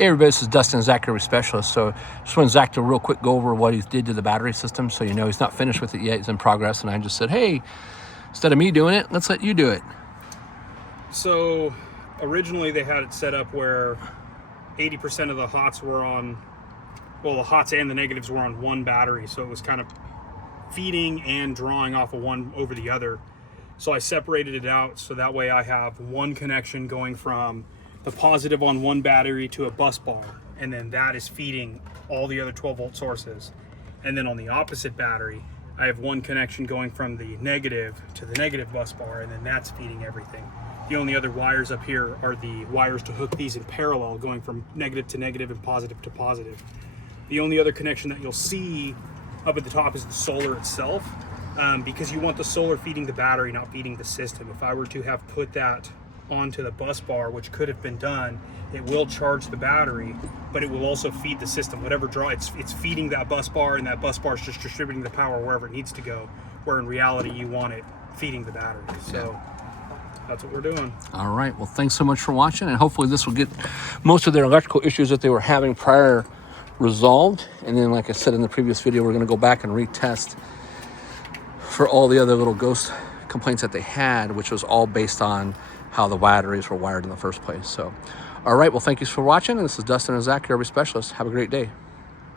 Hey everybody, this is Dustin, Zach, Every Specialist. So just want Zach to real quick go over what he did to the battery system, so you know he's not finished with it yet, he's in progress. And I just said, hey, instead of me doing it, let's let you do it. So originally they had it set up where 80% of the hots were on, well, the hots and the negatives were on one battery, so it was kind of feeding and drawing off of one over the other. So I separated it out so that way I have one connection going from the positive on one battery to a bus bar, and then that is feeding all the other 12 volt sources. And then on the opposite battery, I have one connection going from the negative to the negative bus bar, and then that's feeding everything. The only other wires up here are the wires to hook these in parallel, going from negative to negative and positive to positive. The only other connection that you'll see up at the top is the solar itself, because you want the solar feeding the battery, not feeding the system. If I were to have put that onto the bus bar, which could have been done, it will charge the battery, but it will also feed the system. Whatever draw, it's feeding that bus bar, and that bus bar is just distributing the power wherever it needs to go, where in reality you want it feeding the battery. So that's what we're doing. All right, well, thanks so much for watching, and hopefully this will get most of their electrical issues that they were having prior resolved. And then, like I said in the previous video, we're going to go back and retest for all the other little ghost complaints that they had, which was all based on how the batteries were wired in the first place. So, all right, well, thank you for watching. And this is Dustin and Zach, your Every Specialist. Have a great day.